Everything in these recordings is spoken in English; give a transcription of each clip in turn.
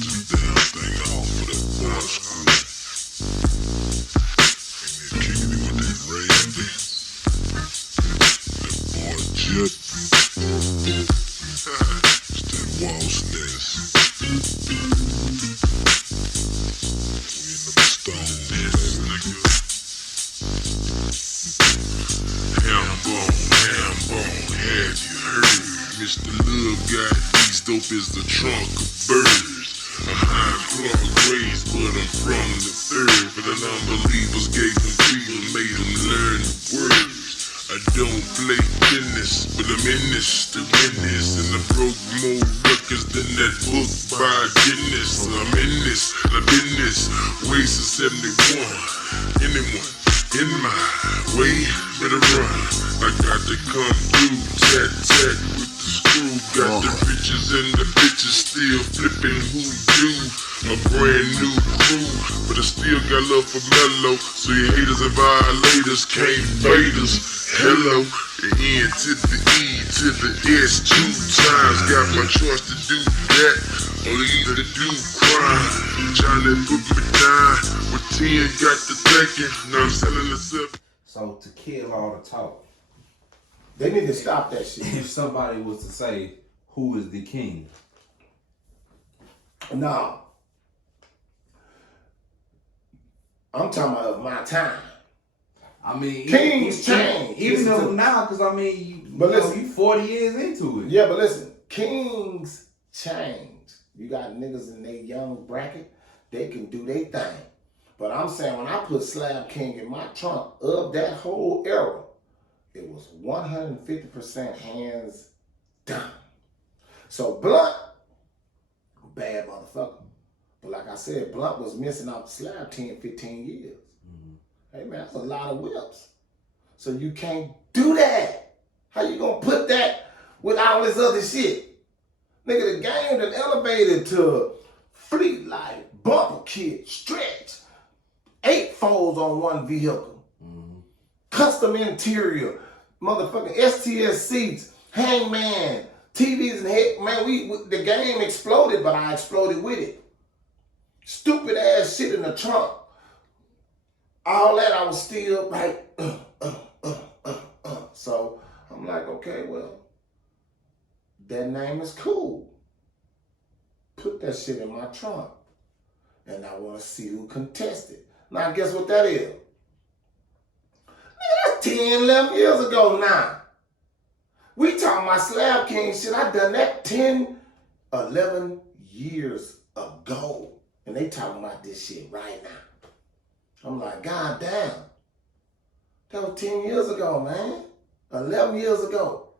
this damn thing off for that boy school. And then kicking it with that Randy. That boy Jet. It's that WossNess. We in them stones, nigga. Ham-bone, had you heard? Mr. Love got these dope as the trunk of birds. A high claw graze, but I'm from the third. But the non-believers gave them freedom, made them learn the words. I don't play tennis, but I'm in this to win this. And I broke more records than that book by Guinness. I'm in this, and I've been this way since 71. Anyone in my way better run. I got to come through, tat with the screw. Got the bitches and the bitches still flipping hoodoo. A brand new crew, but I still got love for mellow. So your haters and violators can't fade us. Hello, the N to the E to the S 2 times. Got my choice to do that or either to do crime. Johnny put me down with 10, got the thinking. Now I'm selling the 7. So to kill all the talk, they need to stop that shit. if somebody was to say, who is the king? No. I'm talking about my time. I mean, Kings change. Even though now, because I mean, you 40 years into it. Yeah, but listen, kings change. You got niggas in their young bracket, they can do their thing. But I'm saying when I put Slab King in my trunk of that whole era, it was 150% hands down. So Blunt, bad motherfucker. But like I said, Blunt was missing out the Slab 10, 15 years. Hey man, that's a lot of whips. So you can't do that. How you gonna put that with all this other shit? Nigga, the game that elevated to fleet life, bumper kit, stretch, 8 folds on one vehicle, custom interior, motherfucking STS seats, hangman, TVs and head. Man, the game exploded, but I exploded with it. Stupid ass shit in the trunk. All that I was still like, So I'm like, okay, well, that name is cool. Put that shit in my trunk. And I want to see who contested. Now, guess what that is? Man, that's 10, 11 years ago now. We talking about Slab King shit. I done that 10, 11 years ago. And they talking about this shit right now. I'm like, God damn. That was 10 years ago, man. 11 years ago.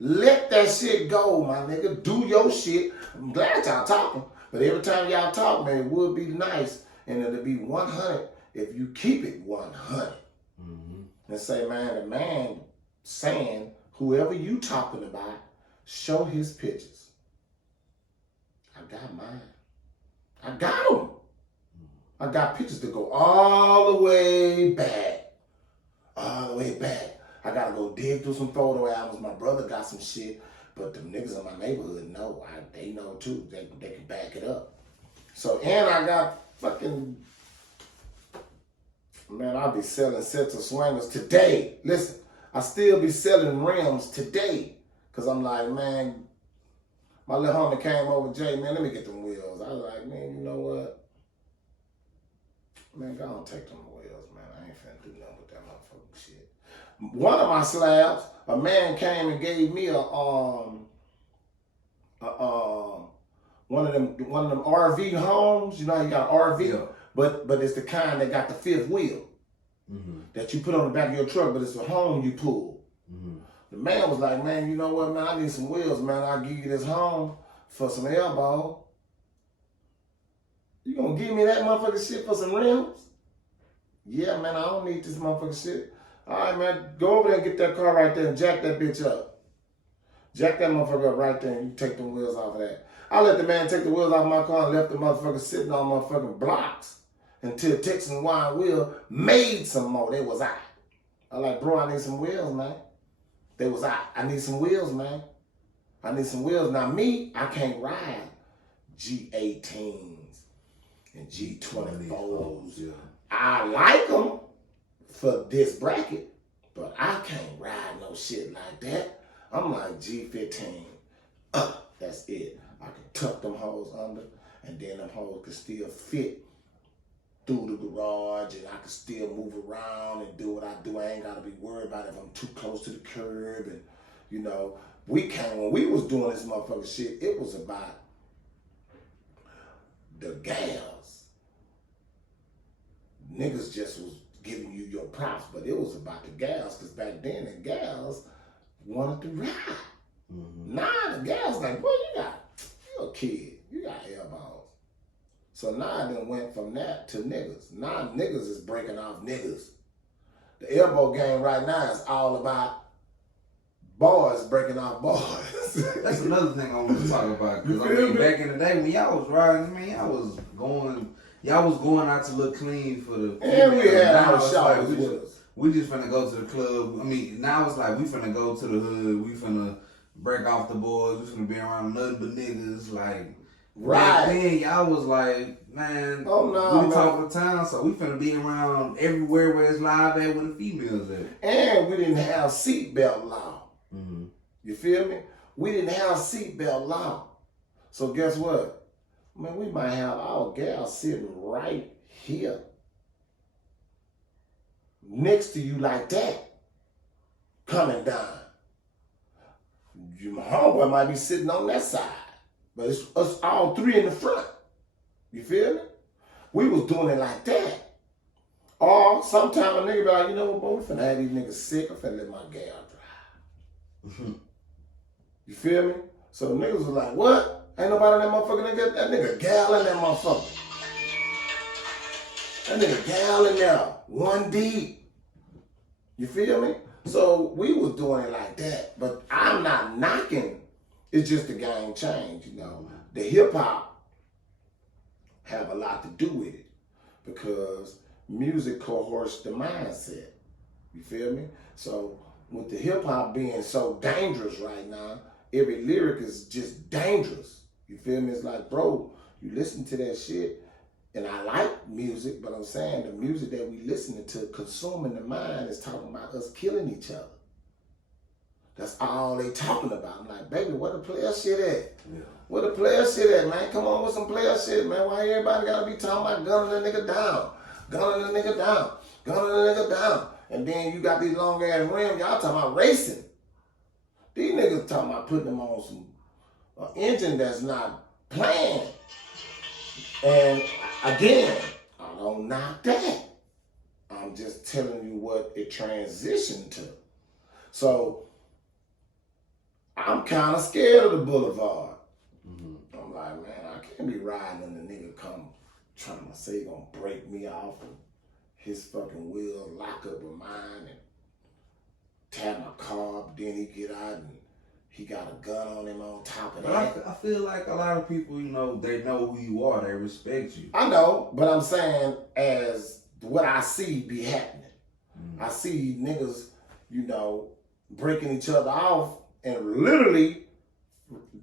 Let that shit go, my nigga. Do your shit. I'm glad y'all talking. But every time y'all talk, man, it would be nice. And it'll be 100 if you keep it 100. And say, man, the man saying, whoever you talking about, show his pictures. I got mine. I got them. I got pictures that go all the way back. All the way back. I gotta go dig through some photo albums. My brother got some shit, but the niggas in my neighborhood know. They know too. They can back it up. So, and I got fucking, man, I'll be selling sets of swingers today. Listen, I still be selling rims today. Cause I'm like, man, my little homie came over, Jay, man, let me get them wheels. I was like, man, you know what? Man, go on, take them wheels, man. I ain't finna do nothing with that motherfucking shit. One of my slabs, a man came and gave me one of them RV homes. You know how you got an RV, yeah. but it's the kind that got the 5th wheel that you put on the back of your truck, but it's a home you pull. The man was like, man, you know what, man? I need some wheels, man. I'll give you this home for some elbow. You gonna give me that motherfucking shit for some rims? Yeah, man, I don't need this motherfucking shit. All right, man, go over there and get that car right there and jack that bitch up. Jack that motherfucker up right there and you take them wheels off of that. I let the man take the wheels off my car and left the motherfucker sitting on motherfucking blocks until Texas Wine Wheel made some more. They was out. I like, bro, I need some wheels, man. They was out. I need some wheels, man. I need some wheels. Now me, I can't ride G18s and G24s. Yeah. I like them for this bracket, but I can't ride no shit like that. I'm like G15. That's it. I can tuck them hoes under, and then them hoes can still fit through the garage, and I can still move around and do what I do. I ain't gotta be worried about if I'm too close to the curb. And you know, when we was doing this motherfucking shit, it was about the gals. Niggas just was giving you your props, but it was about the gals, because back then the gals wanted to ride. Now the gals like, boy, you're a kid. You got elbows. So now I done went from that to niggas. Now niggas is breaking off niggas. The elbow game right now is all about boys breaking off boys. That's another thing I want to talk about. Because I mean, back in the day when y'all was riding, I mean, y'all was going out to look clean for the. And we had our showers showers with us. We just finna go to the club. I mean, now it's like we finna go to the hood. We finna break off the boys. We finna be around nothing but niggas. Like, right. Then y'all was like, man, oh, no, we talk of the town, so we finna be around everywhere where it's live at, where the females at. And we didn't have seatbelt law. You feel me? We didn't have seatbelt law. So guess what? Man, we might have our gals sitting right here next to you like that, coming down. My homeboy might be sitting on that side, but it's us all three in the front. You feel me? We was doing it like that. Or sometimes a nigga be like, you know what, boy, we finna have these niggas sick. I'm finna let my gal drive. You feel me? So the niggas was like, what? Ain't nobody in that motherfucker nigga. That nigga gal in that motherfucker. That nigga gal in there. One deep. You feel me? So we was doing it like that. But I'm not knocking. It's just the game change, you know. The hip hop have a lot to do with it. Because music coerces the mindset. You feel me? So with the hip hop being so dangerous right now, every lyric is just dangerous. You feel me? It's like, bro, you listen to that shit, and I like music, but I'm saying the music that we listening to, consuming the mind, is talking about us killing each other. That's all they talking about. I'm like, baby, where the player shit at? Yeah. Where the player shit at, man? Come on with some player shit, man. Why everybody gotta be talking about gunning the nigga down? Gunning the nigga down. Gunning the nigga down. And then you got these long ass rims, y'all talking about racing. These niggas talking about putting them on some engine that's not planned. And again, I don't knock that. I'm just telling you what it transitioned to. So I'm kind of scared of the boulevard. I'm like, man, I can't be riding and the nigga come trying to say he gonna break me off and his fucking wheel lock up with mine and tap my car, but then he get out and he got a gun on him on top of that. I feel like a lot of people, you know, they know who you are, they respect you. I know, but I'm saying as what I see be happening. I see niggas, you know, breaking each other off and literally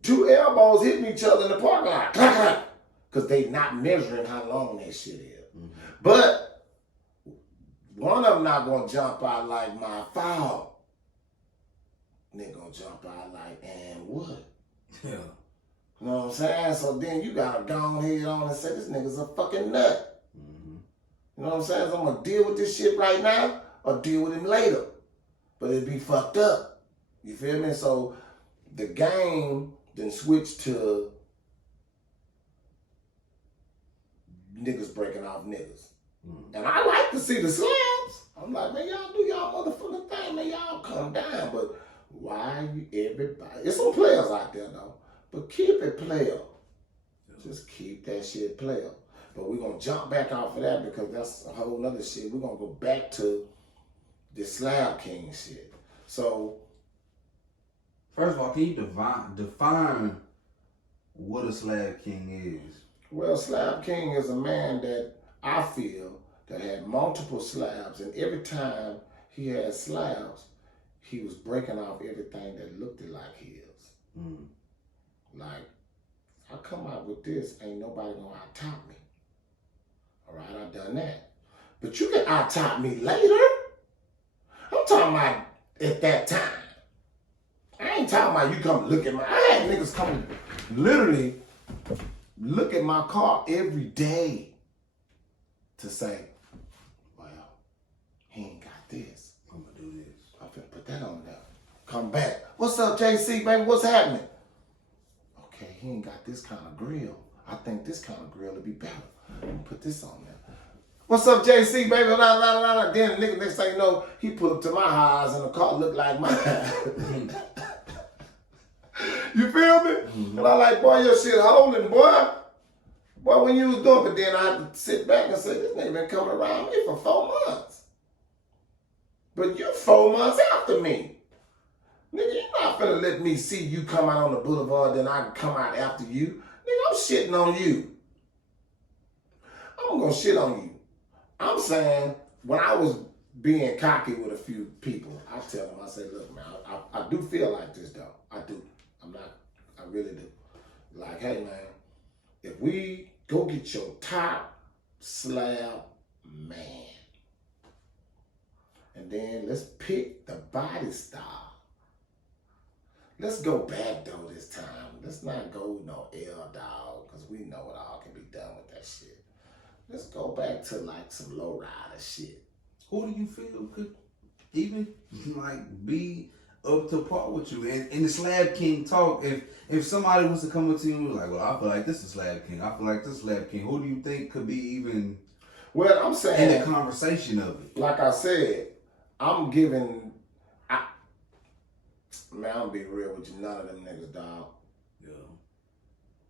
two elbows hitting each other in the parking lot. Because they not measuring how long that shit is. But one of them not going to jump out like my fault. Nigga gonna jump out like, and what? Yeah. You know what I'm saying? So then you gotta go ahead on and say, this nigga's a fucking nut. You know what I'm saying? So I'm gonna deal with this shit right now or deal with him later. But it'd be fucked up. You feel me? So the game then switched to niggas breaking off niggas. And I like to see the slabs. I'm like, man, y'all do y'all motherfucking thing, man. Y'all calm down. But why you everybody? It's some players out there though, but keep it player. Just keep that shit player. But we're gonna jump back off of that because that's a whole nother shit. We're gonna go back to the Slab King shit. So, first of all, can you define what a Slab King is? Well, Slab King is a man that I feel that had multiple slabs, and every time he had slabs, he was breaking off everything that looked like his. Like, I come out with this, ain't nobody gonna out-top me. All right, I done that. But you can out-top me later. I'm talking about at that time. I ain't talking about you come look at my, I had niggas come literally look at my car every day to say, well, he ain't got this. I'm gonna do this. I'm finna put that on there. Come back. What's up, JC, baby? What's happening? Okay, he ain't got this kind of grill. I think this kind of grill would be better. Put this on there. What's up, JC, baby? Then the nigga next thing you know, he pulled up to my house and the car looked like mine. You feel me? Mm-hmm. And I like, boy, your shit holding, boy. Boy, when you was doing it, then I had to sit back and say, this nigga been coming around me for 4 months. But you 4 months after me. Nigga, you not finna let me see you come out on the boulevard, then I can come out after you. Nigga, I'm shitting on you. I'm gonna shit on you. I'm saying, when I was being cocky with a few people, I tell them, I say, look, man, I do feel like this, though. I do. I really do. Like, hey, man, if we go get your top slab man, and then let's pick the body style. Let's go back, though, this time. Let's not go no L dog, because we know it all can be done with that shit. Let's go back to, like, some low rider shit. Who do you feel could even, like, be up to par with you? And in the Slab King talk, if somebody was to come up to you and was like, well, I feel like this is Slab King, I feel like this is Slab King, who do you think could be even well, I'm saying in the conversation of it? Like I said, I'm giving, man, I'm gonna be real with you, none of them niggas, dog. Yeah.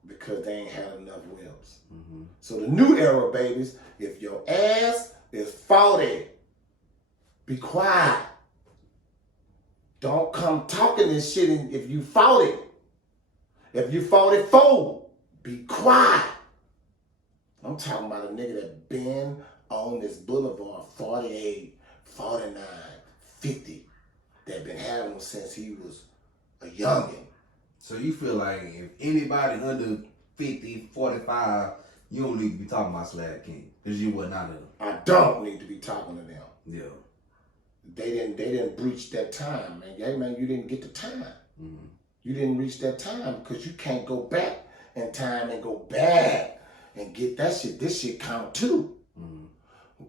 Because they ain't had enough whips. Mm-hmm. So the new era, babies, if your ass is 40, be quiet. Don't come talking this shit if you 40. If you 44, be quiet. I'm talking about a nigga that been on this boulevard 48, 49, 50. That been having them since he was a youngin'. So you feel like if anybody under 50, 45, you don't need to be talking about Slab King, because you were not a... I don't need to be talking to them. Yeah. They didn't breach that time, man. Yeah, man, you didn't get the time. Mm-hmm. You didn't reach that time because you can't go back in time and go back and get that shit. This shit count too. Mm-hmm.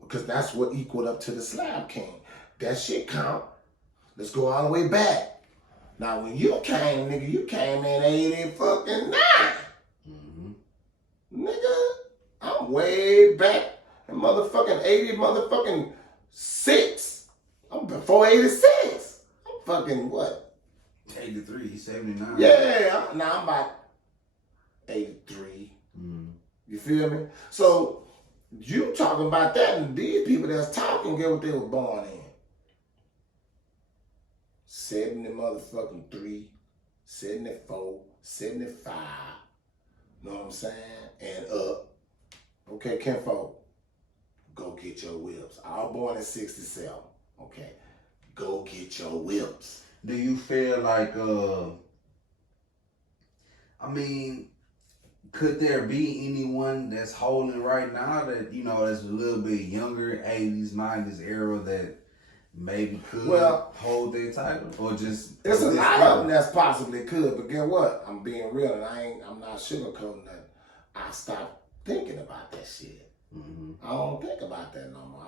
Because that's what equaled up to the Slab King. That shit count. Let's go all the way back. Now, when you came, nigga, you came in 80 fucking 9. Mm-hmm. Nigga, I'm way back in motherfucking 80 motherfucking 6. I'm before 86. I'm fucking what? 83, 79. Yeah, now I'm about 83. Mm. You feel me? So, you talking about that, and these people that's talking, get what they were born in. 70 motherfucking 3, 74, 75. Know what I'm saying? And up. Okay, Kenfolk, go get your whips. All born in 67. Okay, go get your whips. Do you feel like, I mean, could there be anyone that's holding right now that, you know, that's a little bit younger, 80s, 90s era that maybe could hold their title? Or just... There's a lot of them that's possibly could, but guess what? I'm being real, and I'm not sugarcoating that. I stopped thinking about that shit. Mm-hmm. I don't think about that no more.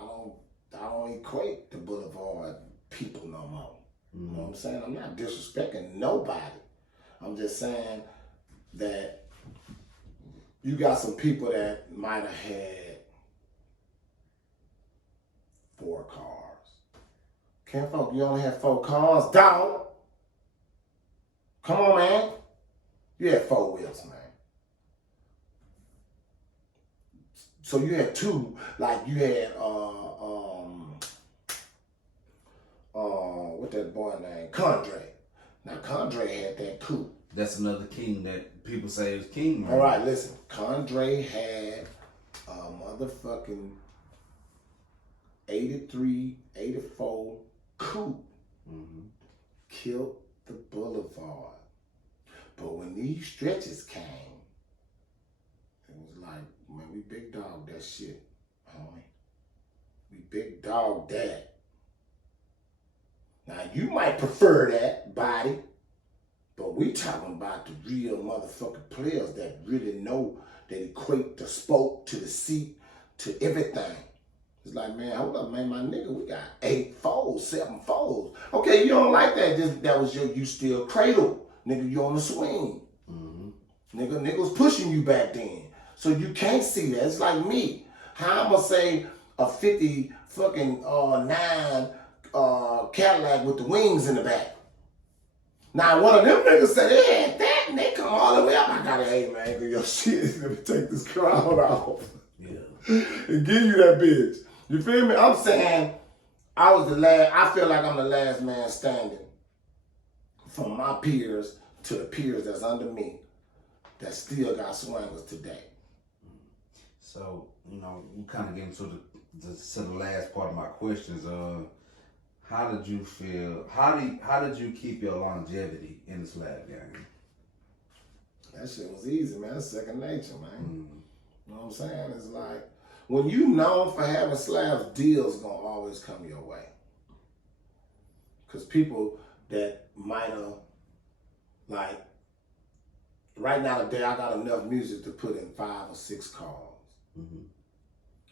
I don't equate the boulevard people no more. Mm-hmm. You know what I'm saying? I'm not disrespecting nobody. I'm just saying that you got some people that might have had 4 cars. Kenfolk, you only had 4 cars, dog. Come on, man. You had 4 wheels, man. So you had 2, like you had what that boy named? Condre. Now Condre had that coupe. That's another king that people say is king, man. All right, listen. Condre had a motherfucking 83, 84 coupe. Mm-hmm. Killed the boulevard. But when these stretches came, like, man, we big dog that shit, homie. We big dog that. Now, you might prefer that body, but we talking about the real motherfucking players that really know, that equate the spoke to the seat to everything. It's like, man, hold up, man, my nigga, we got 8 folds, 7 folds. Okay, you don't like that. That was you still cradle. Nigga, you on the swing. Nigga was pushing you back then. So you can't see that. It's like me. How I'm gonna say a 50 fucking 9 Cadillac with the wings in the back. Now one of them niggas say they had that and they come all the way up. I gotta, hey man, your shit, let me take this crown off. Yeah. And give you that bitch. You feel me? I'm saying I was the last, I feel like I'm the last man standing from my peers to the peers that's under me that still got swingers today. So, you know, we kind of get into the last part of my questions. How did you feel? How did you keep your longevity in the slab game? That shit was easy, man. That's second nature, man. You know what I'm saying? It's like, when you known for having slabs, deals gonna always come your way. Cause people that might have, like, right now today, I got enough music to put in 5 or 6 cars.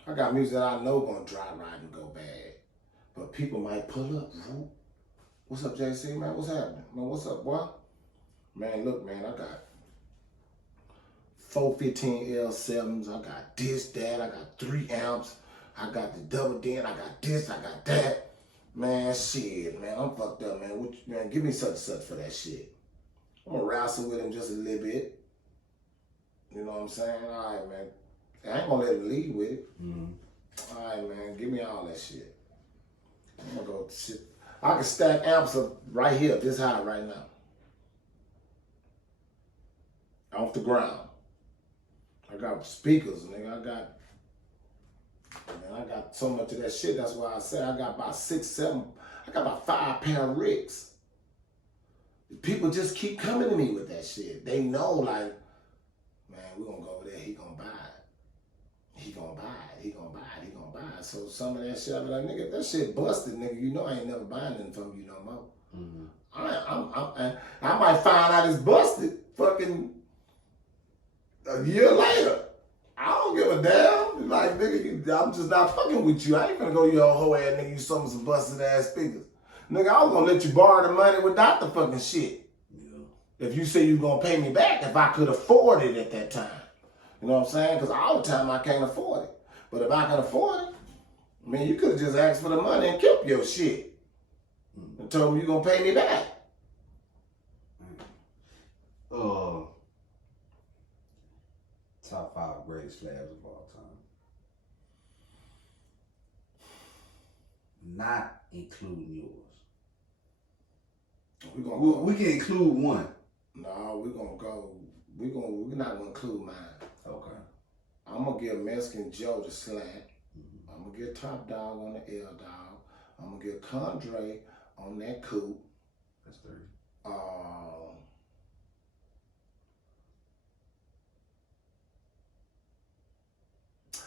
I got music that I know gonna dry ride and go bad. But people might pull up. What's up, JC, man? What's happening? Man, what's up, boy? Man, look, man, I got 4 15L7s. I got this, that. I got 3 amps. I got the double dent. I got this. I got that. Man, shit, man, I'm fucked up, man. Man, give me such and such for that shit. I'm gonna wrestle with him just a little bit. You know what I'm saying? All right, man. I ain't gonna let him lead with it. All right, man, give me all that shit. I'm gonna go shit. I can stack amps up right here, this high right now. Off the ground. I got speakers, nigga. I got so much of that shit. That's why I say I got about 6, 7, I got about 5 pair of rigs. People just keep coming to me with that shit. They know, like, man, we're gonna go over there, he gonna buy it. He gonna buy it, he gonna buy it, he gonna buy it. So some of that shit, I be like, nigga, if that shit busted, nigga, you know I ain't never buying nothing from you no more. I might find out it's busted fucking a year later. I don't give a damn. Like, nigga, I'm just not fucking with you. I ain't gonna go to your whole ass nigga, you sold me some busted ass speakers. Nigga, I was gonna let you borrow the money without the fucking shit. Yeah. If you say you gonna pay me back, if I could afford it at that time. You know what I'm saying? Because all the time I can't afford it. But if I can afford it, man, you could have just asked for the money and kept your shit. And told me you gonna pay me back. Top 5 greatest slabs of all time. Not including yours. We can include one. No, we're not gonna include mine. Okay. I'm gonna give Mexican Joe the slant. I'm gonna give Top Dog on the L Dog. I'm gonna give Condre on that coupe. That's 3.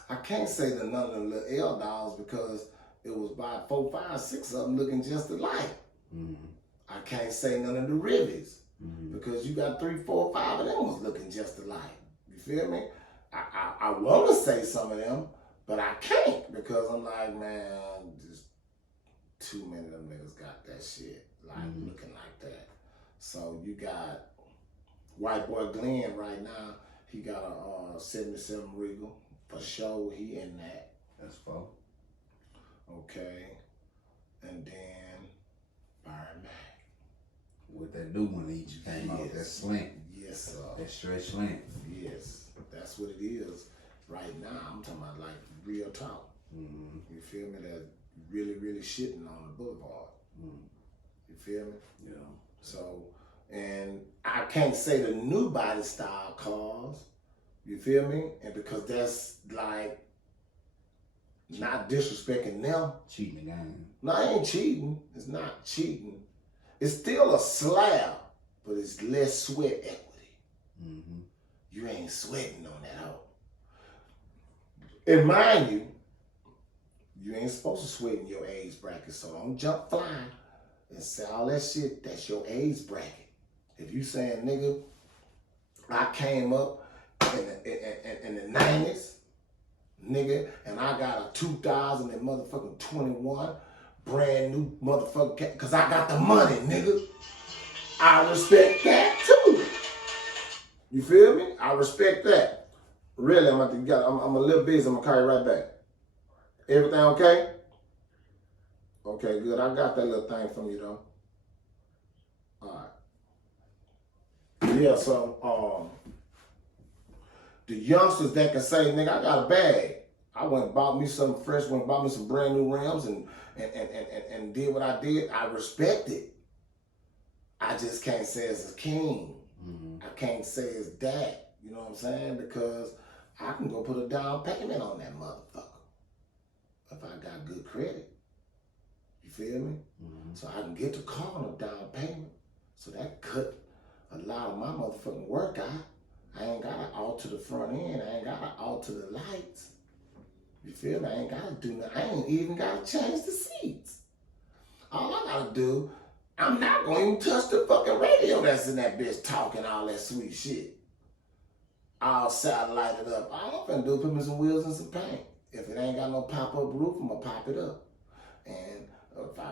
I can't say the none of the little L Dogs because it was about 4, 5, 6 of them looking just alike. I can't say none of the Rivies because you got 3, 4, 5 of them was looking just alike. You feel me? I want to say some of them, but I can't because I'm like, man, just too many of them niggas got that shit like looking like that. So you got White Boy Glenn right now. He got a 77 Regal. For sure, he in that. That's 4. Okay. And then Byron Mack. With that new one that you came out, that slant. Yes, sir. That stretch slant. Yes. That's what it is right now. I'm talking about like real talk. You feel me? That really, really shitting on the boulevard. You feel me? Yeah. So, and I can't say the new body style cars. You feel me? And because that's like not disrespecting them. Cheating the game. No, I ain't cheating. It's not cheating. It's still a slab, but it's less sweat equity. You ain't sweating on that hoe. And mind you, you ain't supposed to sweat in your age bracket, so don't jump fly and say all that shit. That's your age bracket. If you saying, nigga, I came up in the 90s, nigga, and I got a 2000 and motherfucking 21 brand new motherfucking, because I got the money, nigga. I respect that too. You feel me? I respect that. Really, I'm a little busy. I'm gonna call you right back. Everything okay? Okay, good. I got that little thing from you though. All right. Yeah, so the youngsters that can say, nigga, I got a bag. I went and bought me something fresh, went and bought me some brand new rims and did what I did. I respect it. I just can't say it's a king. Mm-hmm. I can't say it's that. You know what I'm saying? Because I can go put a down payment on that motherfucker if I got good credit. You feel me? Mm-hmm. So I can get the car on a down payment. So that cut a lot of my motherfucking work out. I ain't got to alter the front end. I ain't got to alter the lights. You feel me? I ain't got to do nothing. I ain't even got to change the seats. All I got to do, I'm not going to even touch the fucking radio that's in that bitch talking all that sweet shit. All satellited up. All I'm finna do is put me some wheels and some paint. If it ain't got no pop-up roof, I'm going to pop it up. And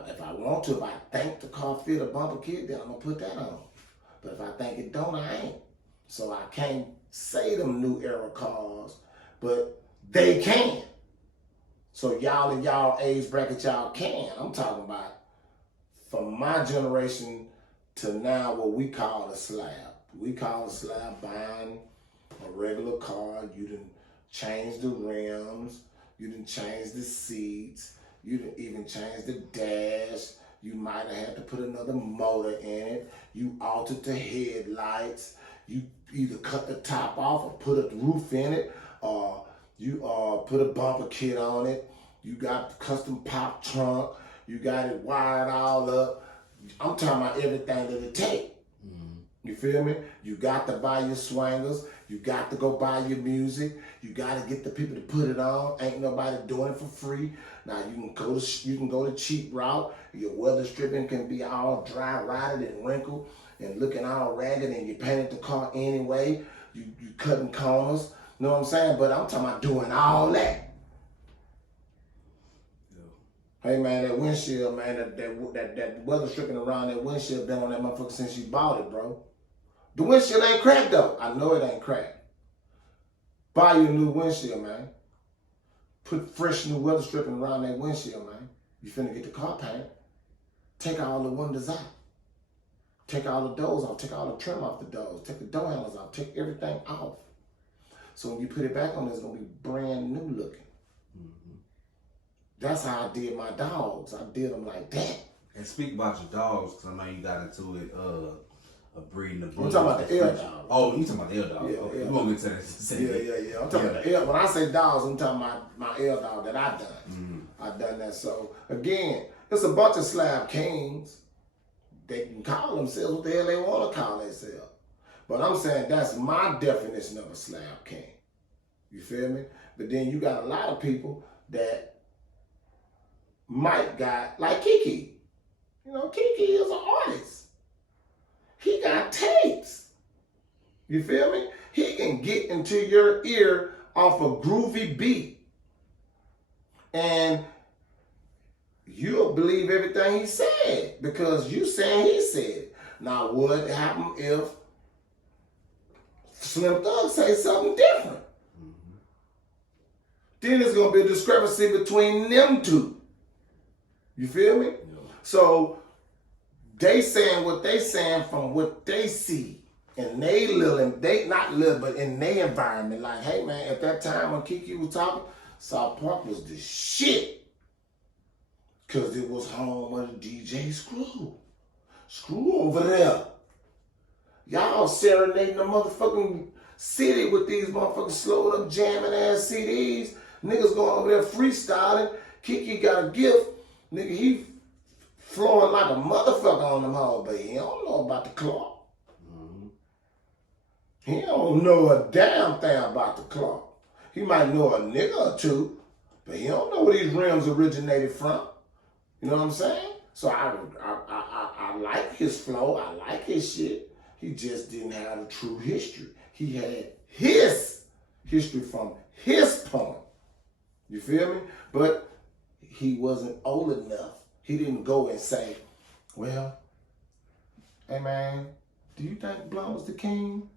if I want to, if I think the car fit a bumper kit, then I'm going to put that on. But if I think it don't, I ain't. So I can't say them new era cars, but they can. So y'all in y'all age bracket, y'all can. I'm talking about from my generation to now what we call a slab. We call a slab buying a regular car. You didn't change the rims. You didn't change the seats. You didn't even change the dash. You might have had to put another motor in it. You altered the headlights. You either cut the top off or put a roof in it, or you put a bumper kit on it. You got the custom pop trunk. You got it wired all up. I'm talking about everything that it takes. Mm-hmm. You feel me? You got to buy your swangers. You got to go buy your music. You got to get the people to put it on. Ain't nobody doing it for free. Now you can go the cheap route. Your weather stripping can be all dry, rotted, and wrinkled, and looking all ragged, and you painted the car anyway. You cutting corners. You know what I'm saying? But I'm talking about doing all that. Hey man, that windshield, man, that weather stripping around that windshield been on that motherfucker since you bought it, bro. The windshield ain't cracked though. I know it ain't cracked. Buy you a new windshield, man. Put fresh new weather stripping around that windshield, man. You finna get the car painted. Take all the windows out. Take all the doors off. Take all the trim off the doors. Take the door handles off. Take everything off. So when you put it back on, it's gonna be brand new looking. That's how I did my dogs. I did them like that. And speak about your dogs, because I know you got into it, breeding the Bullies. I'm talking about the air dogs. Oh, you talking about the air dogs? Yeah, okay. yeah. You want me to say that? Yeah. I'm talking about the air. When I say dogs, I'm talking about my air dog that I done. Mm-hmm. I done that. So again, it's a bunch of slab kings. They can call themselves what the hell they want to call themselves. But I'm saying that's my definition of a slab king. You feel me? But then you got a lot of people that Mike got, like Kiki. You know, Kiki is an artist. He got tapes. You feel me? He can get into your ear off a groovy beat. And you'll believe everything he said because you saying he said it. Now, what happen if Slim Thug say something different? Mm-hmm. Then there's going to be a discrepancy between them two. You feel me? Yeah. So they saying what they saying from what they see in they not little, but in their environment. Like, hey man, at that time when Kiki was talking, South Park was the shit. Cause it was home of the DJ Screw. Screw over there. Y'all serenading the motherfucking city with these motherfucking slowed up jamming ass CDs. Niggas going over there freestyling. Kiki got a gift. Nigga, he flowing like a motherfucker on them hoes, but he don't know about the clock. Mm-hmm. He don't know a damn thing about the clock. He might know a nigga or two, but he don't know where these rims originated from. You know what I'm saying? So I like his flow. I like his shit. He just didn't have a true history. He had his history from his point. You feel me? But he wasn't old enough. He didn't go and say, well, hey man, do you think Blunt was the king?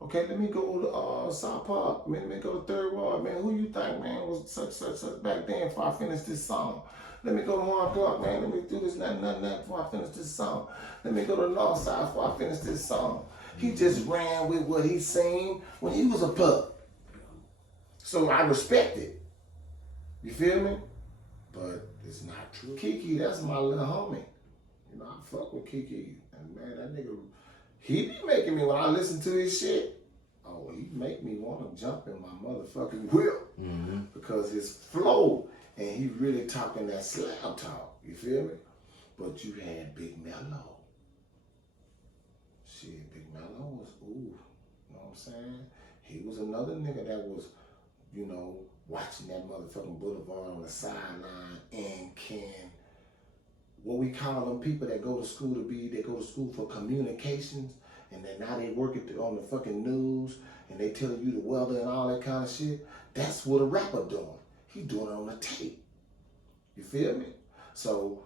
Okay, let me go to South Park. Let me go to Third Ward, man. Who you think, man, was such back then before I finish this song? Let me go to Warren Park, man. Let me do this, nothing before I finish this song. Let me go to the North Side before I finish this song. He just ran with what he seen when he was a pup. So I respect it. You feel me? But it's not true. Kiki, that's my little homie. You know, I fuck with Kiki. And man, that nigga, he be making me, when I listen to his shit, oh, he make me want to jump in my motherfucking wheel. Because his flow, and he really talking that slab talk. You feel me? But you had Big Mello. Shit, Big Mello was, ooh, you know what I'm saying? He was another nigga that was, you know, watching that motherfucking boulevard on the sideline and can, what we call them people that go to school they go to school for communications, and then now they work on the fucking news, and they telling you the weather and all that kind of shit. That's what a rapper doing. He doing it on a tape. You feel me? So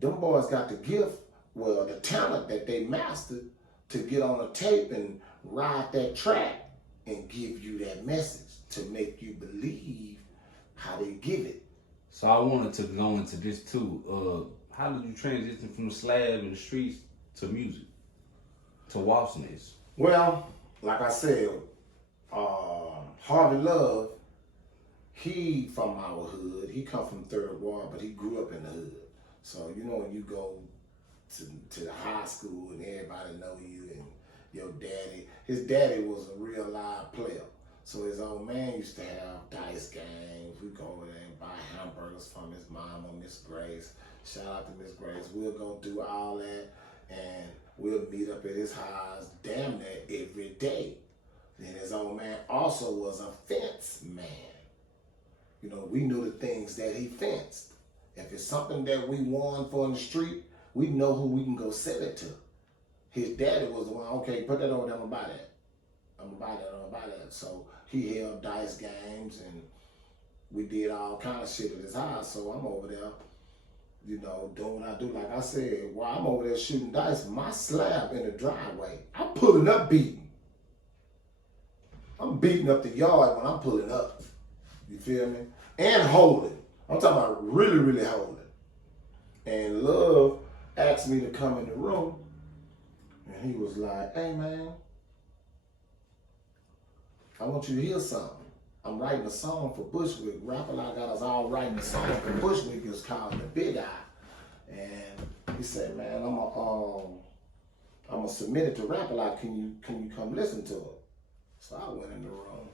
them boys got the gift, well, the talent that they mastered to get on a tape and ride that track and give you that message to make you believe how they give it. So I wanted to go into this too. How did you transition from the slab in the streets to music, to WossNess? Well, like I said, Harvey Love, he from our hood. He come from Third Ward, but he grew up in the hood. So, you know, when you go to the high school and everybody know you and your daddy, his daddy was a real live player. So his old man used to have dice games. We go over there and buy hamburgers from his mama, Miss Grace. Shout out to Miss Grace. We'll go do all that, and we'll meet up at his house damn near every day. Then his old man also was a fence man. You know, we knew the things that he fenced. If it's something that we won for in the street, we know who we can go sell it to. His daddy was the one, okay, put that over there, I'm gonna buy that. I'm gonna buy that. So he held dice games, and we did all kind of shit at his house. So I'm over there, you know, doing what I do. Like I said, while I'm over there shooting dice, my slab in the driveway, I'm pulling up beating. I'm beating up the yard when I'm pulling up. You feel me? And holding. I'm talking about really, really holding. And Love asked me to come in the room, and he was like, hey man, I want you to hear something. I'm writing a song for Bushwick. Rapper I got us all writing a song for Bushwick. It's called The Big Eye. And he said, man, I'm gonna submit it to Rapper. Can you come listen to it? So I went in the room.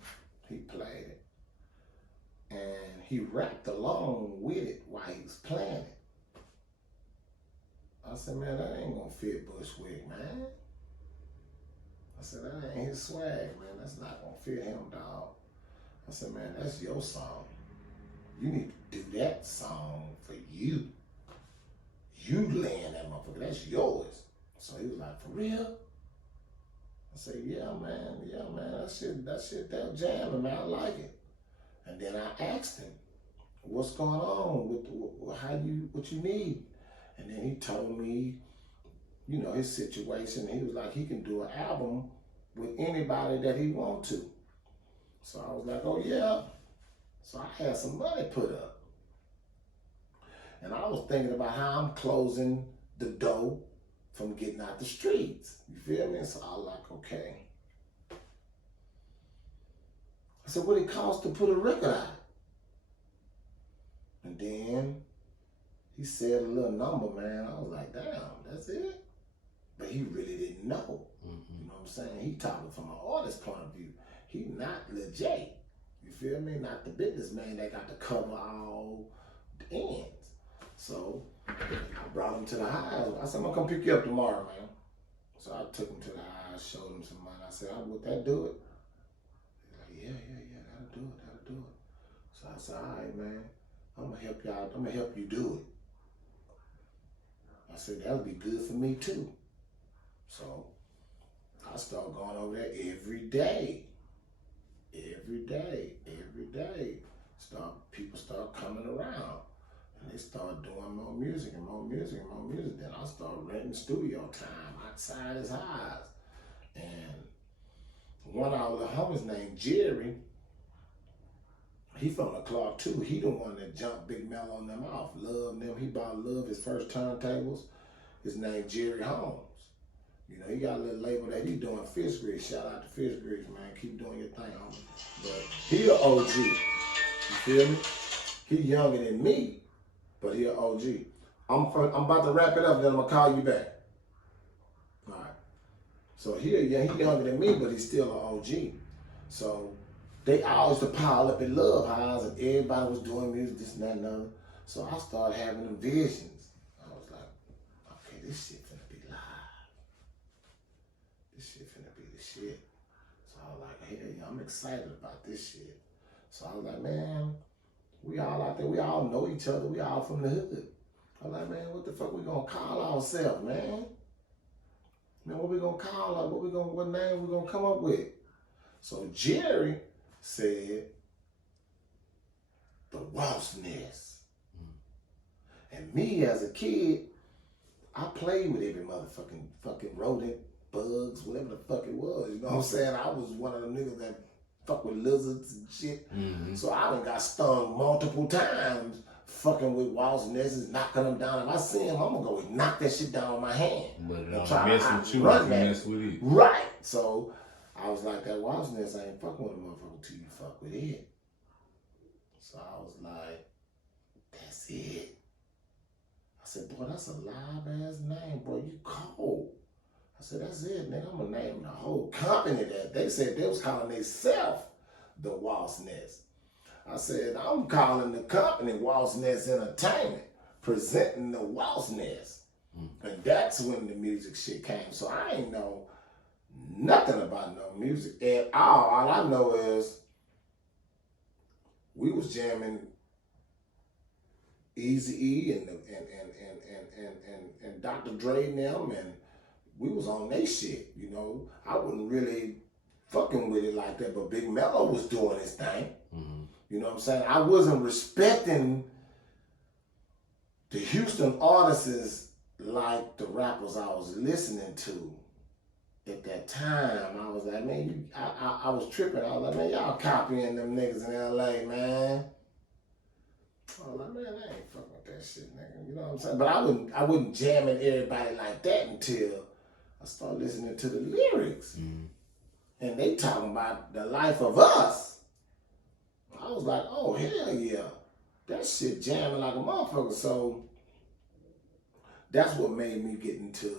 He played it. And he rapped along with it while he was playing it. I said, man, that ain't gonna fit Bushwick, man. I said, that ain't his swag, man. That's not gonna fit him, dog. I said, man, that's your song. You need to do that song for you. You laying that motherfucker, that's yours. So he was like, for real? I said, yeah, man, that jamming, man, I like it. And then I asked him, what's going on with what you need? And then he told me, you know, his situation. He was like, he can do an album with anybody that he want to. So I was like, oh yeah. So I had some money put up. And I was thinking about how I'm closing the door from getting out the streets. You feel me? So I was like, okay. I said, what it cost to put a record out? And then he said a little number, man. I was like, damn, that's it? But he really didn't know. Mm-hmm. You know what I'm saying? He talking from an artist point of view. He not legit. You feel me? Not the businessman that got to cover all the ends. So I brought him to the house. I said, I'm gonna come pick you up tomorrow, man. So I took him to the house, showed him some money. I said, would that do it? yeah, that'll do it. So I said, all right, man, I'm gonna help y'all. I'm gonna help you do it. I said, that'll be good for me too. So I started going over there every day. People start coming around. And they start doing more music and more music and more music. Then I started renting studio time outside his house. And one of our little homies named Jerry, he from the Clark too. He the one that jumped Big Mello on them off. Love them. He bought Love his first turntables. His name Jerry Holmes. You know, he got a little label that he doing Fish Grease. Shout out to Fish Grease, man. Keep doing your thing, homie. But he an OG. You feel me? He younger than me, but he an OG. I'm about to wrap it up, then I'm gonna call you back. All right. So he younger than me, but he's still an OG. So they always to pile up in Love House, and everybody was doing music, this and that and other. So I started having them visions. I was like, okay, this shit finna be live. This shit finna be the shit. So I was like, hey, I'm excited about this shit. So I was like, man, we all out there, we all know each other, we all from the hood. I was like, man, what the fuck we gonna call ourselves, man? Man, what we gonna call us? What name we gonna come up with? So Jerry said, the WossNess. And me as a kid, I played with every fucking rodent, bugs, whatever the fuck it was. You know what I'm saying? I was one of them niggas that fuck with lizards and shit. So I done got stung multiple times fucking with WossNess, knocking them down. If I see him, I'm gonna go knock that shit down with my hand. But mess with you, mess with it. Right. So I was like, that WossNess, I ain't fucking with a motherfucker till you fuck with it. So I was like, that's it. I said, boy, that's a live ass name, boy. You cold. I said, that's it, nigga. I'm gonna name the whole company that. They said they was calling themselves the WossNess. I said, I'm calling the company WossNess Entertainment, presenting the WossNess. And that's when the music shit came. So I ain't know nothing about no music at all. All I know is we was jamming Eazy-E and Dr. Dre and them, and we was on they shit, you know. I wasn't really fucking with it like that, but Big Mello was doing his thing. You know what I'm saying? I wasn't respecting the Houston artists like the rappers I was listening to at that time. I was like, man, I was tripping. I was like, man, y'all copying them niggas in LA, man. I was like, man, I ain't fucking with that shit, nigga. You know what I'm saying? But I wasn't jamming everybody like that until I started listening to the lyrics. And they talking about the life of us. I was like, oh, hell yeah. That shit jamming like a motherfucker. So that's what made me get into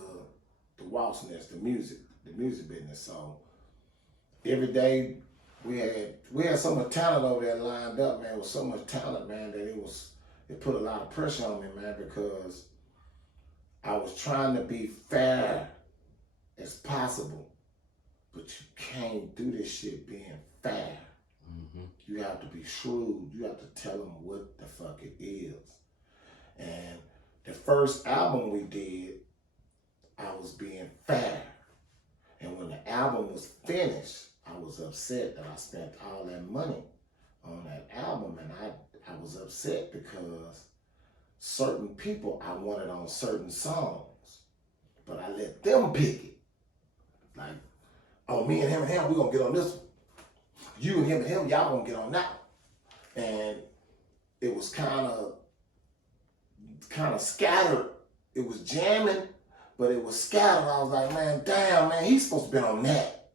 the WossNess, the music business. So every day we had so much talent over there lined up, man. It was so much talent, man, that it put a lot of pressure on me, man, because I was trying to be fair as possible. But you can't do this shit being fair. You have to be shrewd. You have to tell them what the fuck it is. And the first album we did, I was being fair. And when the album was finished, I was upset that I spent all that money on that album. And I was upset because certain people I wanted on certain songs, but I let them pick it. Like, oh, me and him, we're going to get on this one. You and him, y'all gonna get on that one. And it was kind of scattered. It was jamming, but it was scattered. I was like, man, damn, man, he's supposed to be on that.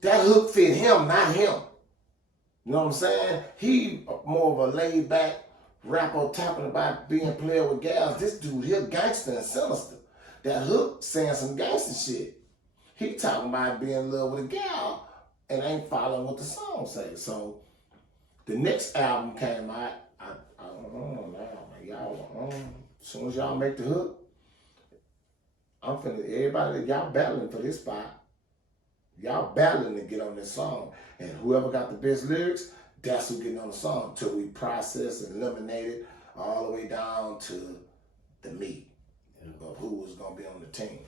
That hook fit him, not him. You know what I'm saying? He more of a laid back rapper talking about being a player with gals. This dude here gangster and sinister. That hook saying some gangster shit. He talking about being in love with a gal and ain't following what the song says. So the next album came out. I don't know now, y'all. As soon as y'all make the hook, I'm finna, everybody, y'all battling for this spot. Y'all battling to get on this song. And whoever got the best lyrics, that's who getting on the song until we process and eliminate it all the way down to the meat of who was going to be on the team.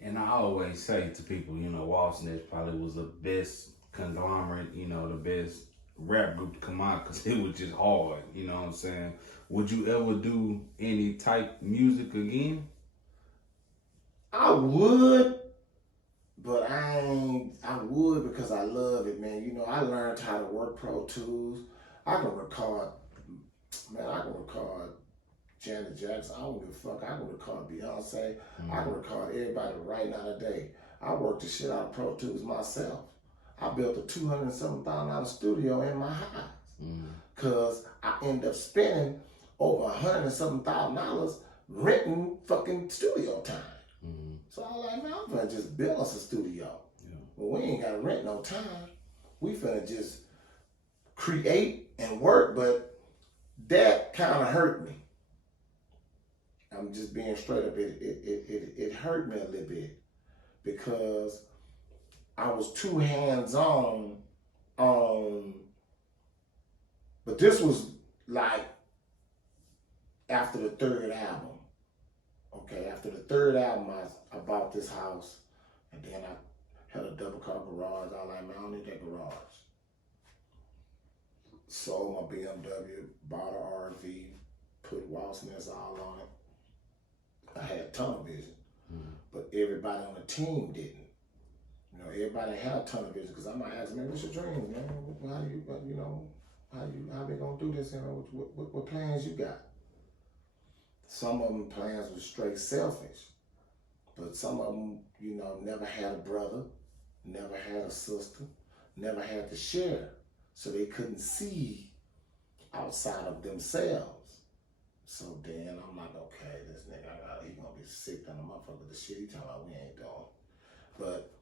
And I always say to people, you know, WossNess probably was the best conglomerate, you know, the best rap group to come out because it was just hard, you know what I'm saying? Would you ever do any type music again? I would, but I would because I love it, man. You know, I learned how to work Pro Tools. I can record Janet Jackson. I don't give a fuck. I can record Beyonce. I can record everybody right now today. I worked the shit out of Pro Tools myself. I built a $207,000 studio in my house because I ended up spending over $107,000 renting fucking studio time. So I was like, man, I'm finna just build us a studio. Well, we ain't gotta rent no time. We finna just create and work, but that kind of hurt me. I'm just being straight up. It hurt me a little bit because I was too hands-on but this was like after the third album. Okay, after the third album, I bought this house, and then I had a double-car garage. I was like, man, I don't need that garage. Sold my BMW, bought an RV, put WossNess all on it. I had tunnel vision, but everybody on the team didn't. You know, everybody had tunnel vision because I might ask, man, what's your dreams, man? How they gonna do this? You know, what plans you got? Some of them plans were straight selfish, but some of them, you know, never had a brother, never had a sister, never had to share, so they couldn't see outside of themselves. So then I'm like, okay, this nigga, he gonna be sick on the motherfucker. The shit he talking about we ain't doing. But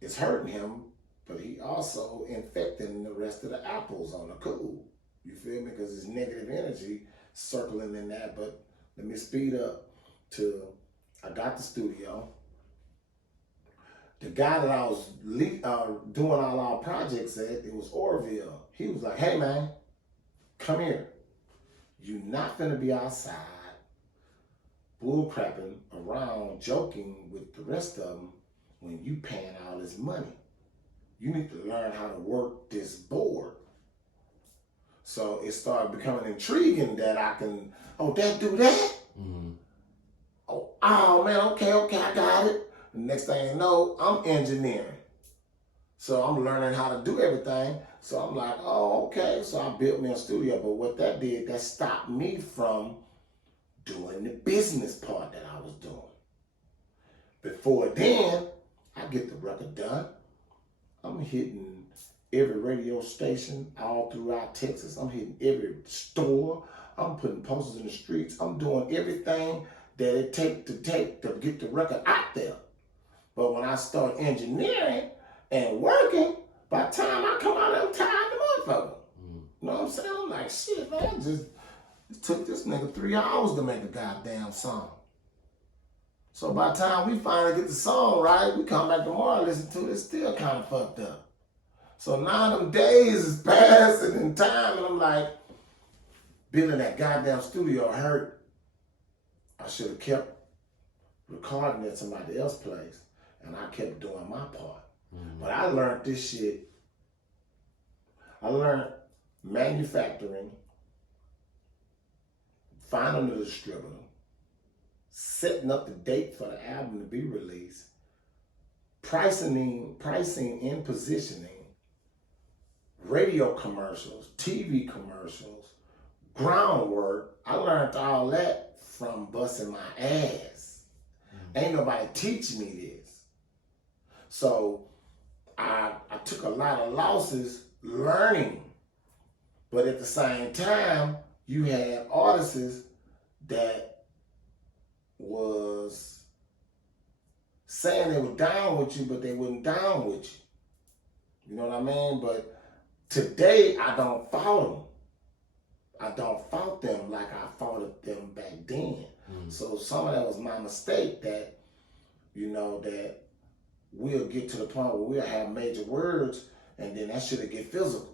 it's hurting him, but he also infecting the rest of the apples on the cool. You feel me? Because it's negative energy circling in that. But let me speed up to, I got the studio. The guy that I was doing all our projects at, it was Orville. He was like, hey man, come here. You're not gonna be outside bullcrapping around, joking with the rest of them when you paying all this money. You need to learn how to work this board. So it started becoming intriguing that I can, that do that? Oh man, okay, I got it. The next thing you know, I'm engineering. So I'm learning how to do everything. So I'm like, okay. So I built me a studio. But what that did, that stopped me from doing the business part that I was doing. Before then, I get the record done. I'm hitting every radio station all throughout Texas. I'm hitting every store. I'm putting posters in the streets. I'm doing everything that it takes to get the record out there. But when I start engineering and working, by the time I come out, I'm tired of the motherfucker. You know what I'm saying? I'm like, shit, man, it took this nigga 3 hours to make a goddamn song. So by the time we finally get the song right, we come back tomorrow and listen to it, it's still kind of fucked up. So now them days is passing in time, and I'm like, building that goddamn studio hurt. I should have kept recording at somebody else's place, and I kept doing my part. But I learned this shit. I learned manufacturing, finding the distributor, setting up the date for the album to be released, pricing and positioning, radio commercials, TV commercials, groundwork. I learned all that from busting my ass. Ain't nobody teach me this. So I took a lot of losses learning. But at the same time, you had artists that was saying they were down with you, but they wasn't down with you. You know what I mean? But today, I don't fault them. I don't fault them like I faulted them back then. So some of that was my mistake that, you know, that we'll get to the point where we'll have major words, and then that shit'll get physical.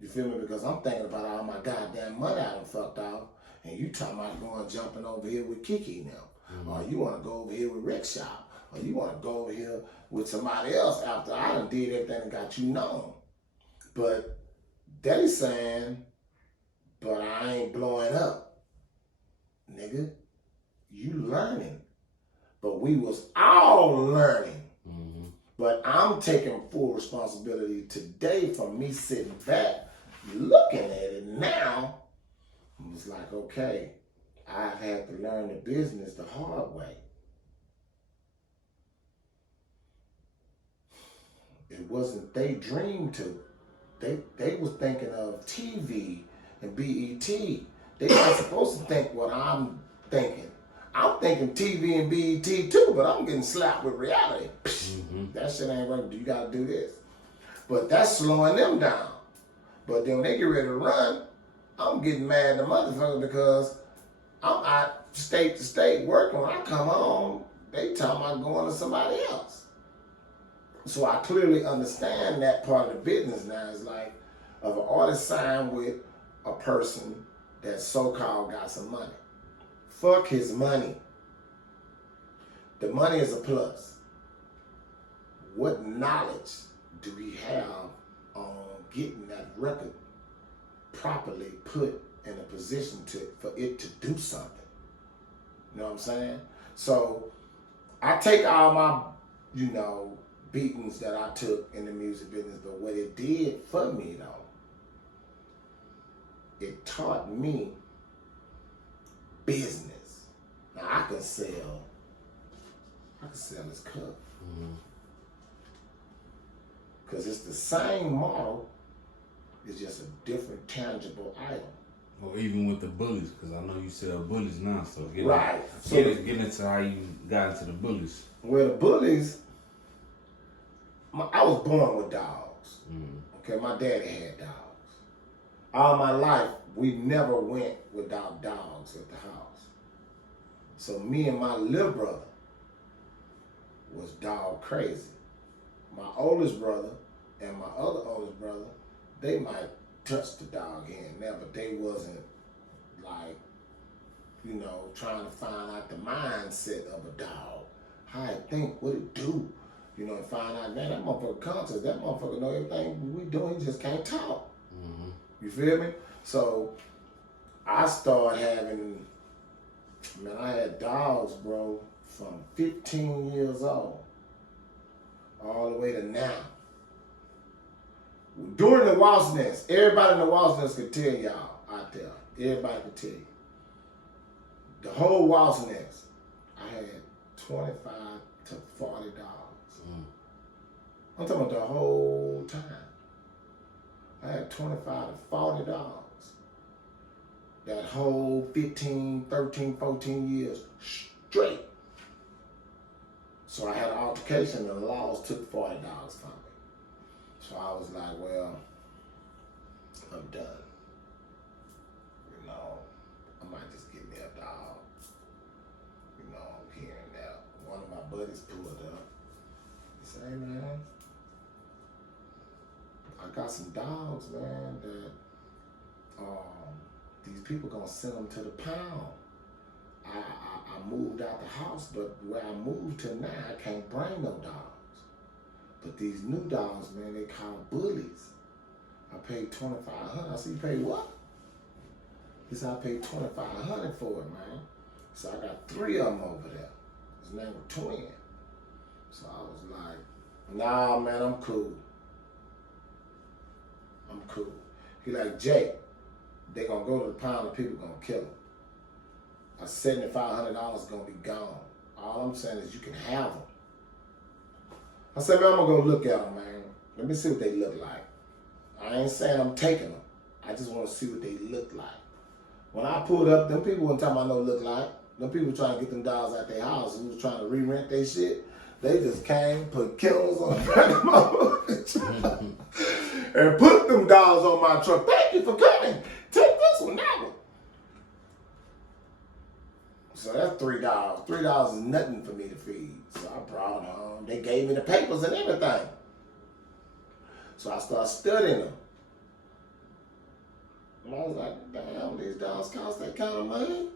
You feel me? Because I'm thinking about all my goddamn money I done fucked off, and you talking about going jumping over here with Kiki now, or you want to go over here with Rick Shop, or you want to go over here with somebody else after I done did everything and got you known. But they saying, but I ain't blowing up. Nigga, you learning. But we was all learning. But I'm taking full responsibility today for me sitting back, looking at it now. It's like, okay, I've had to learn the business the hard way. It wasn't their dream to. They was thinking of TV and BET. They not supposed to think what I'm thinking. I'm thinking TV and BET too, but I'm getting slapped with reality. That shit ain't working. You gotta do this. But that's slowing them down. But then when they get ready to run, I'm getting mad at the motherfucker because I'm out state to state working. When I come home, they talking about going to somebody else. So I clearly understand that part of the business now. It's like, of an artist signed with a person that so-called got some money. Fuck his money. The money is a plus. What knowledge do we have on getting that record properly put in a position for it to do something? You know what I'm saying? So I take all my, beatings that I took in the music business, but what it did for me though, it taught me business. Now I can sell this cup. Because it's the same model, it's just a different tangible item. Or even with the Bullies, because I know you sell Bullies now, so get into how you got into the Bullies. Well, the Bullies, I was born with dogs. Okay, my daddy had dogs. All my life, we never went without dogs at the house. So me and my little brother was dog crazy. My oldest brother and my other oldest brother, they might touch the dog here and there, but they wasn't like, trying to find out the mindset of a dog. How it think, what it do. And find out, man, that motherfucker conscious, that motherfucker know everything we doing, he just can't talk. You feel me? So I started having, I had dogs, bro, from 15 years old all the way to now. During the WossNess, everybody in the WossNess could tell y'all out there, everybody could tell you. The whole WossNess, I had 25 to 40 dogs. I'm talking about the whole time. I had 25 to 40 dogs. That whole 15, 13, 14 years straight. So I had an altercation and the laws took 40 dogs from me. So I was like, well, I'm done. I might just get me a dog. Here and there. One of my buddies pulled up. He said, hey man, I got some dogs, man, that these people gonna send them to the pound. I moved out the house, but where I moved to now, I can't bring no dogs. But these new dogs, man, they call Bullies. I paid $2,500. I said, you paid what? He said, I paid $2,500 for it, man. So I got 3 of them over there. His name was Twin. So I was like, nah, man, I'm cool. I'm cool. He like, Jay, they gonna go to the pound and people gonna kill them. $7,500 gonna be gone. All I'm saying is you can have them. I said, man, I'm gonna go look at them, man. Let me see what they look like. I ain't saying I'm taking them. I just wanna see what they look like. When I pulled up, them people wasn't talking about no look like. Them people trying to get them dogs out their house who was trying to re-rent their shit. They just came, put kennels on my and put them dogs on my truck. Thank you for coming. Take this one now. So that's $3. $3 is nothing for me to feed. So I brought them home. They gave me the papers and everything. So I started studying them. And I was like, damn, these dogs cost that kind of money?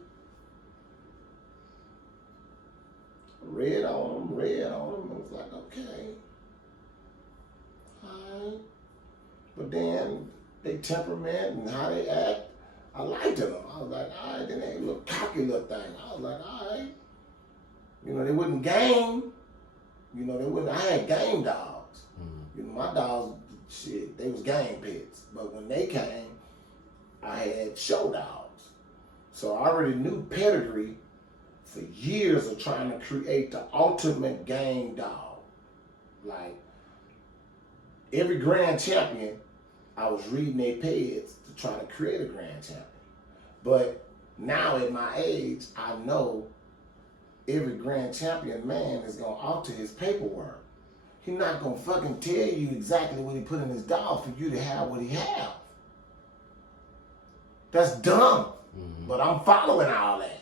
Read on them. I was like, okay. Alright. But then they temperament and how they act, I liked them. I was like, alright. Then they little cocky little thing. I was like, alright. You know, they wouldn't game. You know, they wouldn't. I had game dogs. You know, my dogs, shit, they was game pets. But when they came, I had show dogs. So I already knew pedigree for years of trying to create the ultimate game dog. Like, every grand champion, I was reading their peds to try to create a grand champion. But now at my age, I know every grand champion man is gonna alter his paperwork. He's not gonna fucking tell you exactly what he put in his dog for you to have what he have. That's dumb. But I'm following all that.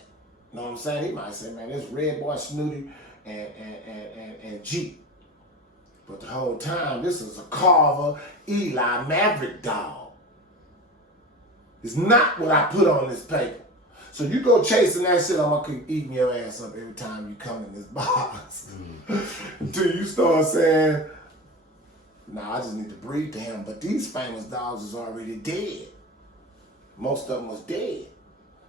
You know what I'm saying? He might say, man, this Red Boy, Snooty, and Jeep. But the whole time, this is a Carver Eli Maverick dog. It's not what I put on this paper. So you go chasing that shit, I'm gonna keep eating your ass up every time you come in this box. Until you start saying, nah, I just need to breed to him. But these famous dogs is already dead. Most of them was dead.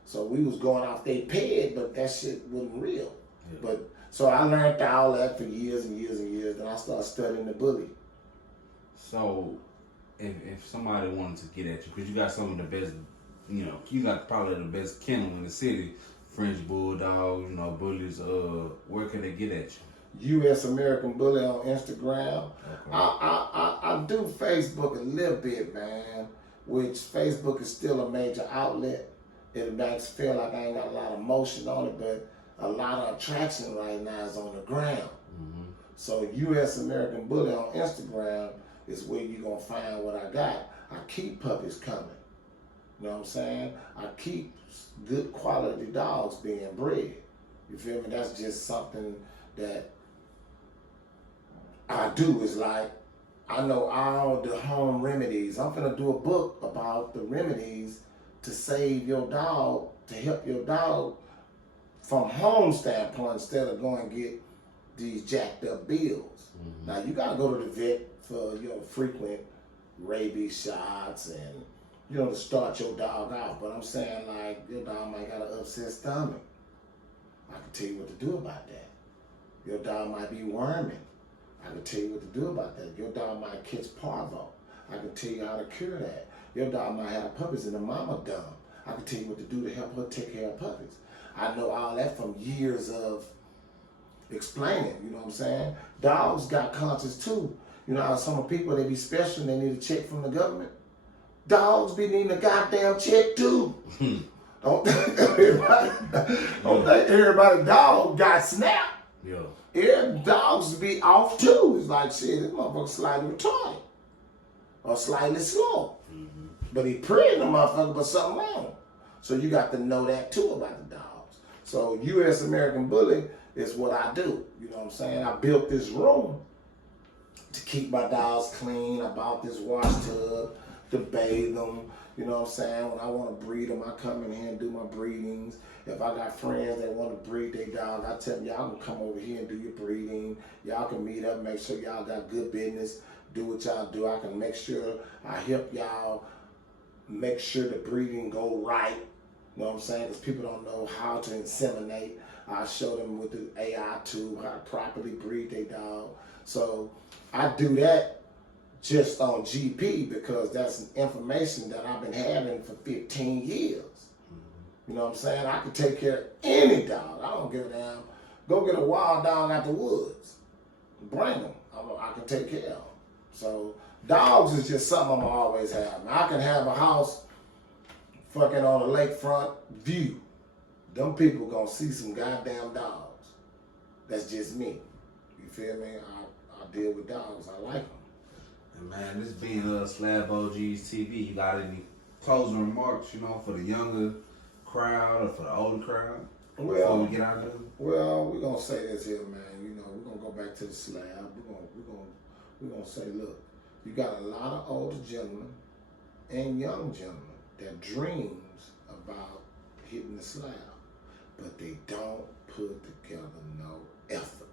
So we was going off their ped, but that shit wasn't real. Yeah. But so I learned all that for years and years and years. Then I started studying the bully. So if somebody wanted to get at you, because you got some of the best, you know, you got probably the best kennel in the city, French Bulldogs, you know, Bullies, where can they get at you? U.S. American Bully on Instagram. Okay. I do Facebook a little bit, man, which Facebook is still a major outlet. It makes feel like I ain't got a lot of motion on it, but a lot of attraction right now is on the ground. So U.S. American Bully on Instagram is where you're going to find what I got. I keep puppies coming. You know what I'm saying? I keep good quality dogs being bred. You feel me? That's just something that I do. Is like, I know all the home remedies. I'm finna do a book about the remedies to save your dog, to help your dog from home standpoint instead of going and get these jacked up bills. Now you gotta go to the vet for your frequent rabies shots and, you know, to start your dog out. But I'm saying, like, your dog might got an upset stomach. I can tell you what to do about that. Your dog might be worming. I can tell you what to do about that. Your dog might catch parvo. I can tell you how to cure that. Your dog might have puppies in the mama dumb. I can tell you what to do to help her take care of puppies. I know all that from years of explaining, you know what I'm saying? Dogs got conscience too. You know how some people, they be special and they need a check from the government? Dogs be needing a goddamn check too. Don't think everybody dog got snapped. Yeah. Yeah, dogs be off too. It's like, shit, this motherfucker slightly retarded. Or slightly slow. But he praying the motherfucker, but something wrong. So you got to know that too about the dogs. So U.S. American Bully is what I do. You know what I'm saying? I built this room to keep my dogs clean. I bought this wash tub to bathe them. You know what I'm saying? When I want to breed them, I come in here and do my breedings. If I got friends that want to breed their dog, I tell them, y'all can come over here and do your breeding. Y'all can meet up, make sure y'all got good business. Do what y'all do. I can make sure I help y'all make sure the breeding go right. You know what I'm saying? Because people don't know how to inseminate. I show them with the AI tool how to properly breed their dog. So I do that just on GP because that's information that I've been having for 15 years. You know what I'm saying? I can take care of any dog. I don't give a damn. Go get a wild dog out the woods. Bring them. I can take care of them. So dogs is just something I'm always have. Now, I can have a house fucking on a lakefront view. Them people gonna see some goddamn dogs. That's just me. You feel me? I deal with dogs. I like them. And man, this being SlabOGsTV, you got any closing remarks, you know, for the younger crowd or for the older crowd? Before we get out of here? Well, we're gonna say this here, man. You know, we're gonna go back to the slab. We're gonna say, look, you got a lot of older gentlemen and young gentlemen that dreams about hitting the slab, but they don't put together no effort.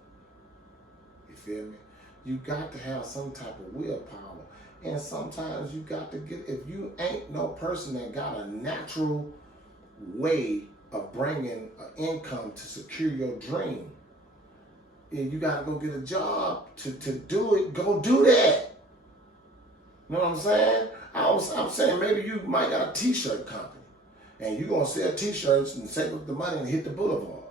You feel me? You got to have some type of willpower, and sometimes you got to get. If you ain't no person that got a natural way of bringing an income to secure your dream, and you gotta go get a job to do it, go do that. You know what I'm saying? I'm saying maybe you might got a t-shirt company and you gonna sell t-shirts and save up the money and hit the boulevard.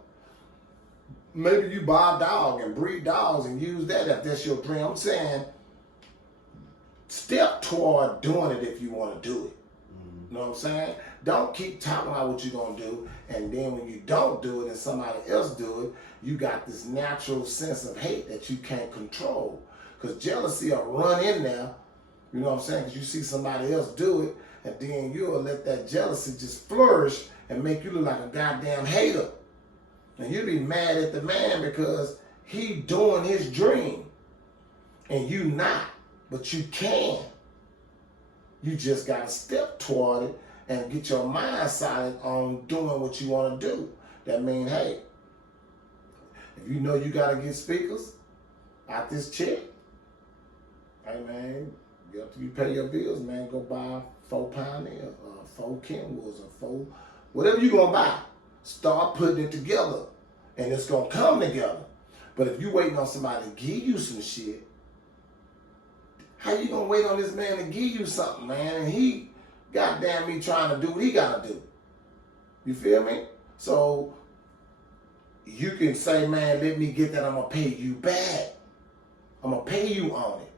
Maybe you buy a dog and breed dogs and use that if that's your dream. I'm saying step toward doing it if you wanna do it. You know what I'm saying? Don't keep talking about what you're gonna do, and then when you don't do it and somebody else do it, you got this natural sense of hate that you can't control. Because jealousy will run in there, you know what I'm saying? Because you see somebody else do it, and then you'll let that jealousy just flourish and make you look like a goddamn hater. And you'll be mad at the man because he doing his dream, and you not, but you can. You just got to step toward it and get your mind solid on doing what you want to do. That means, hey, if you know you got to get speakers out this check, hey, man, after you pay your bills, man, go buy 4 Pioneer, 4 Kenwoods, or 4, whatever you going to buy. Start putting it together, and it's going to come together. But if you waiting on somebody to give you some shit, how you gonna wait on this man to give you something, man? And he, goddamn me, trying to do what he gotta do. You feel me? So you can say, man, let me get that. I'm gonna pay you back. I'm gonna pay you on it.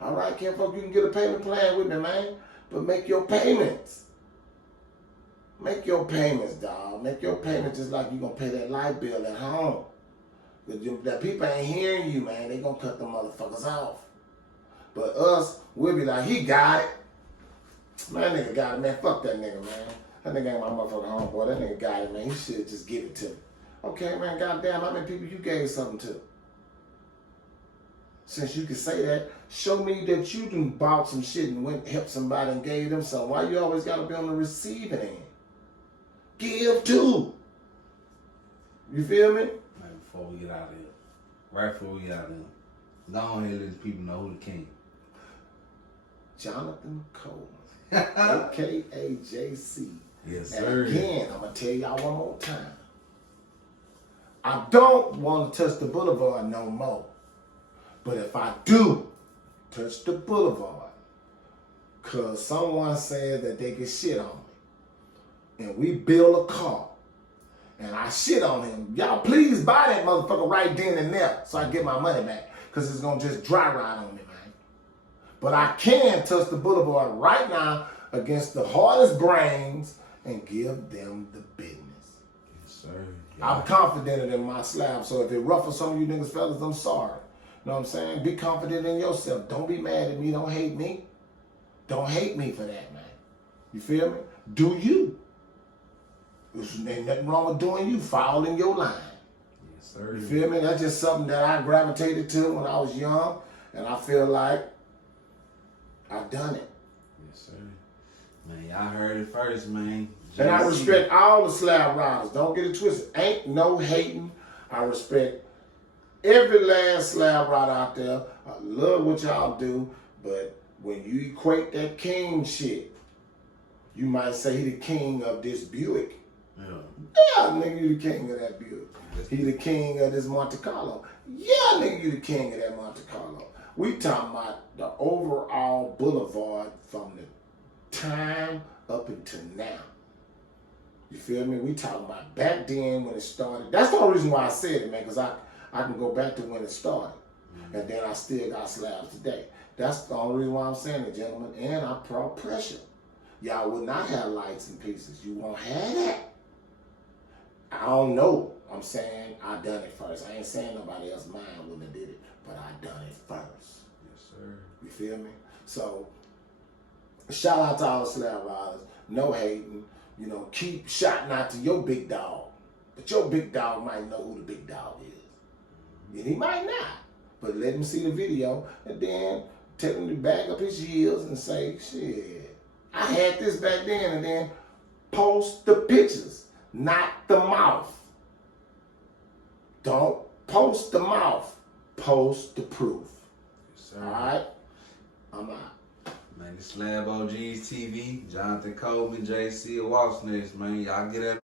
All right, Kinfolk, you can get a payment plan with me, man. But make your payments. Make your payments, dog. Make your payments just like you gonna pay that light bill at home. That people ain't hearing you, man. They gonna cut the motherfuckers off. But us, we'll be like, he got it. Man, that nigga got it, man. Fuck that nigga, man. That nigga ain't my motherfucking homeboy. That nigga got it, man. He should just give it to me. Okay, man, goddamn, how many people you gave something to? Since you can say that, show me that you done bought some shit and went and helped somebody and gave them something. Why you always gotta be on the receiving end? Give too. You feel me? Man, before we get out of here, right before we get out of here, go on here and let the people know who the king. Johnathan Coleman, a.k.a. JC. Yes, and sir. again, I'm going to tell y'all one more time. I don't want to touch the boulevard no more. But if I do touch the boulevard, because someone said that they could shit on me, and we build a car, and I shit on him, y'all please buy that motherfucker right then and there so I can get my money back. Because it's going to just dry ride on me, man. But I can touch the boulevard right now against the hardest brains and give them the business. Yes, sir. Yeah. I'm confident in my slab, so if it ruffles some of you niggas fellas, I'm sorry. You know what I'm saying? Be confident in yourself. Don't be mad at me. Don't hate me. Don't hate me for that, man. You feel me? Do you. There's nothing wrong with doing you. Fall in your line. Yes, sir. You feel me? That's just something that I gravitated to when I was young, and I feel like I've done it. Yes, sir. Man, y'all heard it first, man. And I respect all the slab riders. Don't get it twisted. Ain't no hating. I respect every last slab rider out there. I love what y'all do, but when you equate that king shit, you might say he the king of this Buick. Yeah. Yeah, nigga, you the king of that Buick. He the king of this Monte Carlo. Yeah, nigga, you the king of that Monte Carlo. We talking about the overall boulevard from the time up until now. You feel me? We talking about back then when it started. That's the only reason why I said it, man, because I can go back to when it started. Mm-hmm. And then I still got slabs today. That's the only reason why I'm saying it, gentlemen. And I pro pressure. Y'all would not have lights and pieces. You won't have that. I don't know. I'm saying I done it first. I ain't saying nobody else mine wouldn't have did it, but I done it first. Yes, sir. You feel me? So, shout out to all the slab riders. No hating. You know, keep shouting out to your big dog. But your big dog might know who the big dog is. And he might not. But let him see the video and then tell him to bag up his heels and say, shit, I had this back then, and then post the pictures, not the mouth. Don't post the mouth. Post the proof. Yes, sir. All right? I'm out. Man, it's SlabOGsTV, Johnathan Coleman, JC, WossNess, man. Y'all get up.